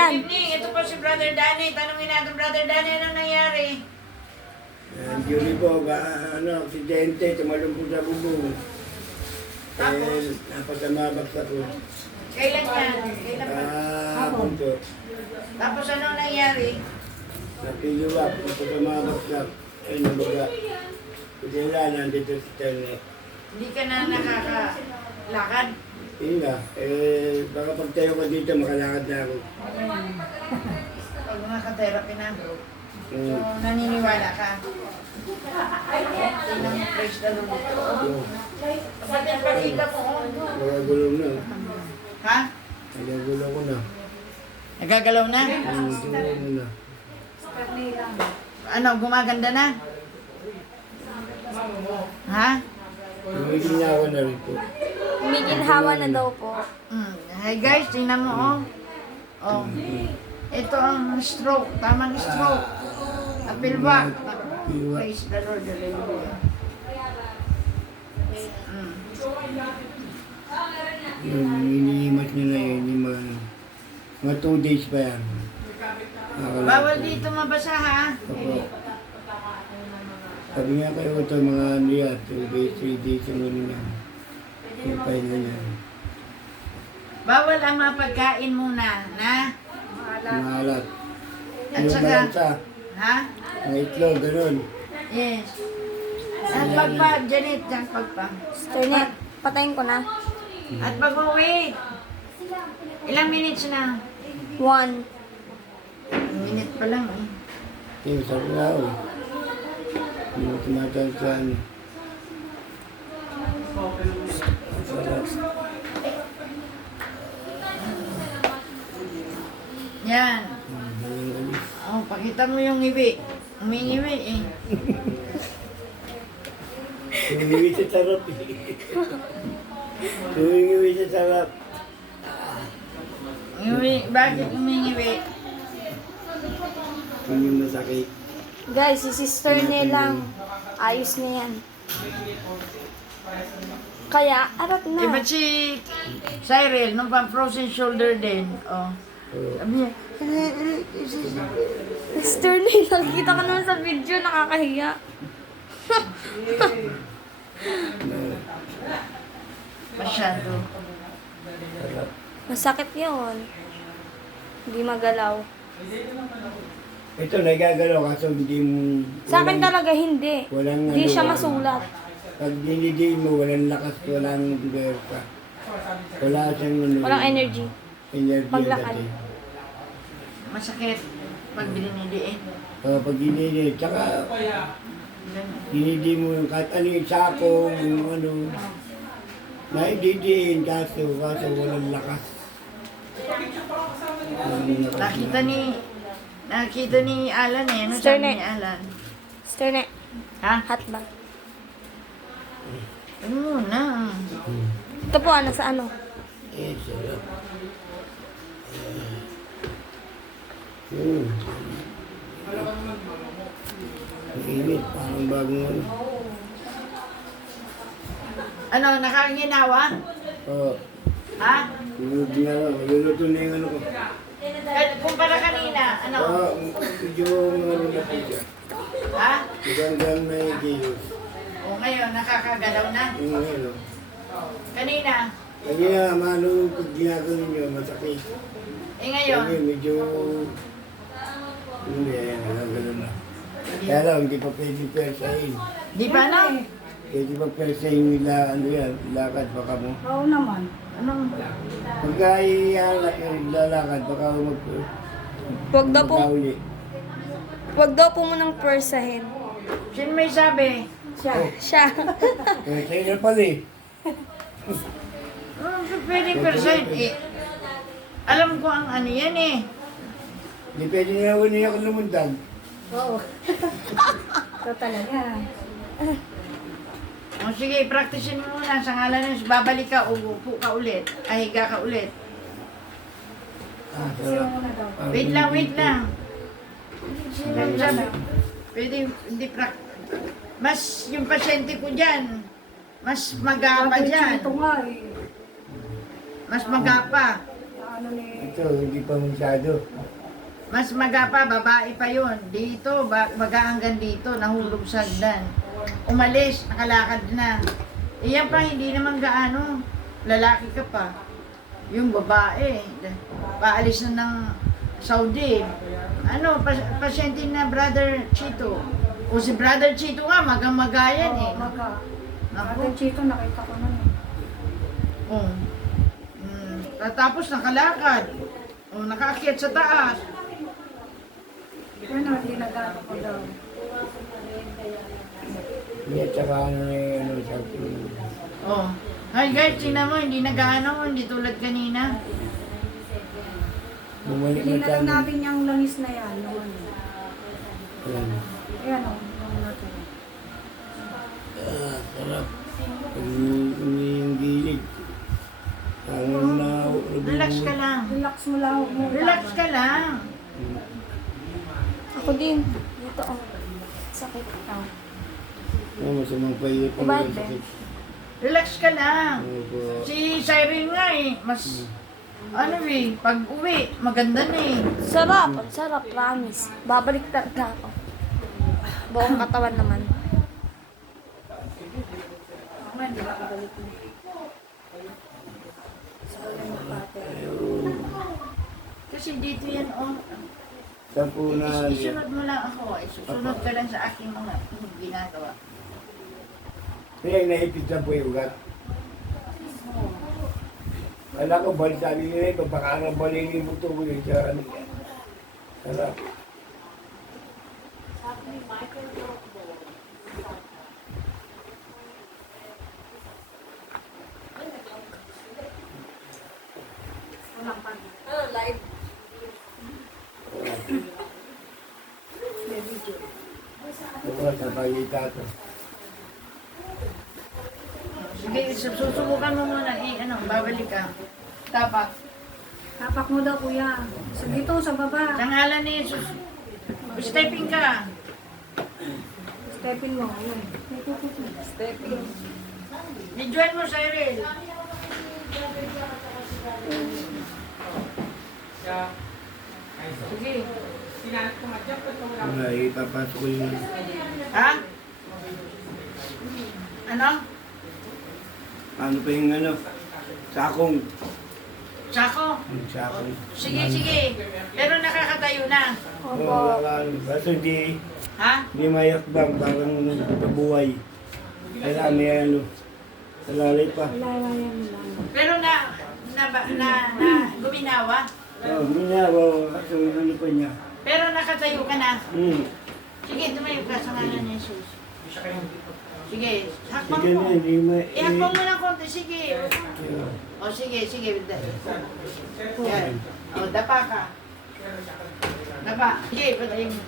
yan. Good evening. Ito po si Brother Danny. Tanungin natin, Brother Danny, anong nangyari? Yuri po, aksidente, tumalong po sa bubong. Tapos? Napasamabagsak ko. Kailan yan? Kailan ba? Hapon po. Tapos anong nangyari? Napiyuwak, napasamabagsak. Ay, nabaga. Kaya nandito sa internet. Hindi ka na nakakalakad? Yun nga, baka pagtayo ko dito, makalakad na ako. Pag naka-therapy na. So, naniniwala ka? Tinang praise the Lord. Ba't yung pagkita mo? Magagulong na. Ha? Magagulong ko na. Nagagalaw na? Tulong mo na. Ano, gumaganda na? Ha? Tumiginawa na rin po. Umiginhawa na daw po. Hey guys, tingnan mo oh. Oh. Ito ang stroke, tamang stroke. Apilwa. Praise the Lord, hallelujah. Yung iniimat nila yun, yung mga 2 days pa yan. Bawal dito mabasa ha. Opo. Sabi nga kayo ito mga ano yan, 2 days, 3 days yung ano yan. Yung pahinga niyan. Bawal ang mga pagkain muna, na? Maalat. At Yung saka, malansa, ha? mga itlog, ganun. Yes. At pagpa, Janet, dyan pagpa. Sister Net, patayin ko na. At pag-wait. Ilang minutes na? 1. Minute pa lang eh. Yung sarap na ako. Hindi mo tumatawag sa ano. Ang sarap. Yan. Galing galing. Oh, pakita mo yung iwi. Uminiwi eh. Tumingiwi sa sarap eh. Tumingiwi sa sarap. Iwi, bakit umingiwi? Yun yung masakit. Guys, si Sister Net lang. Ayos na yan. Kaya, arat Eh, ba't na. si Cyril, nung pang frozen shoulder din, oh. Sabi niya, Sister Net, nakikita ka naman sa video, nakakahiya. masyado. Sarap. Masakit yun. Hindi magalaw. Ito, nagagalaw kaso hindi mo... Sa akin talaga hindi. Walang Hindi ano, siya walang- masulat. Pag dinidiin mo, walang lakas, walang berka. Wala siyang ano, Walang energy. energy Paglakad. dati. Masakit pag bininidiin. Pag dinidiin, tsaka dinidiin mo yung kahit ano yung sakong, yung ano, naididiin kaso walang lakas. Walang lakas Nakita ni Alan eh. Ano Sister sabi Net. ni Alan? Sister Net, Ha? hot ba? Ano muna? Ito po, nasa ano? Eh, sarap. Ang init, parang bagong ano. Ano, nakakaginawa? Oo. Ha? Yung ginawa, maluluto na yung ano ko. Kumpara kanina, ano? Medyo ano na po siya. Ha? Hanggang may gayos. O ngayon, nakakagalaw na. Yung ano. Kanina. Kaya mano pag ginagawa ninyo, masakit. Eh ngayon, Kaya medyo... Hindi, nagagano na. Kaya lang, hindi pa pwede persahin. di ba na? Pwede pa persahin nila, ano yan, lakad baka mo. Oo naman. Anong? Pagka lalakad, baka Wag daw po, magkauli. wag daw po munang persahin. Sino may sabi? Siya. Persahin na pala eh. Oh, pwedeng percent eh. Alam ko ang ano yan eh. Hindi pwede na ako niya ako lumundag. Oo. Ito talaga. O sige, practicein mo muna. Sa ngalan ng babalik ka, uupo ka ulit. Ay, higa ka ulit. Sarap. Wait lang, wait lang. Sabi, pwede, hindi mas yung pasyente ko dyan, mas magapa dyan. Ito nga eh. Mas magapa. Ano ni dito, hindi pa masyado. Mas maga pa, babae pa yun. Dito, baga hanggang dito, nahulog sa hagdan. Umalis, nakalakad na. Iyan pa, hindi naman gaano. Lalaki ka pa. Yung babae, paalis na ng Saudi. Ano, pasyente na Brother Chito. O si Brother Chito nga, magang-magayan eh. Maga. Naku. Ate Chito, nakita ko nun eh. Oh. Tapos nakalakad. Oh, nakaakyat sa taas. Ano, hindi nagano ko daw. Hindi, at saka ano, sabi ko, Oh. Hi guys, tingnan mo, hindi nag-ano, hindi tulad kanina. bumalik Hindi na na lang tayo. natin yung langis na yan. Noon. Ayan. Ayan o, yung natira. Sarap. Yung gilid. Parang na... Relax ka lang. Relax mo lang. huwag mo Relax laban. ka lang. Ako din. Dito, oh. Sakit. Oh. Ano, masamang pahirap ang Ubad, sakit. Relax ka lang. Opo. Si Cyril nga eh, mas ano eh, pag uwi, maganda na eh. Sarap. Ang sarap. Promise. Babalik talaga ako. Buong katawan naman. Ako nga, hindi makabalik na. Kasi dito yan oh. Sa punan. Isunod mo lang ako eh. Susunod ka lang sa aking mga ginagawa. Kaya naipit sa po yung ugat. Kala ko, balik sabi nila, baka nga balik yung buto ko yung sa ano. Sarap. Ito sa pagkita to. Sige, susubukan mo muna eh, ano, babalik ka. Tapak. Tapak mo daw, kuya. Sa dito, sa baba. Sa ngalan ni Jesus. Stepping ka. Stepin mo. Ayun. Stepin. Videoan mo, Cyril. Sige. Wala, ipapasok ko yung... Ha? Ano? Ano pa yung ano? Sakong. Sako? Yung sakong. Sige, sige. Pero nakakatayo na. Oo, wala. Basta hindi mayakbang, parang pabuhay. Kaya may ano. Salalay pa. Wala yan lang. Pero guminawa. Oo, minawa. Kaso ano pa niya. Pero nakatayo ka na. Sige, tumayo ka sa ngalan ni Jesus. Sige, hakbang Sige mo. na, hindi may... Hakbang mo ng konti, sige. O sige, sige. Yan. O, dapa ka. Dapa. Sige, patayin mo.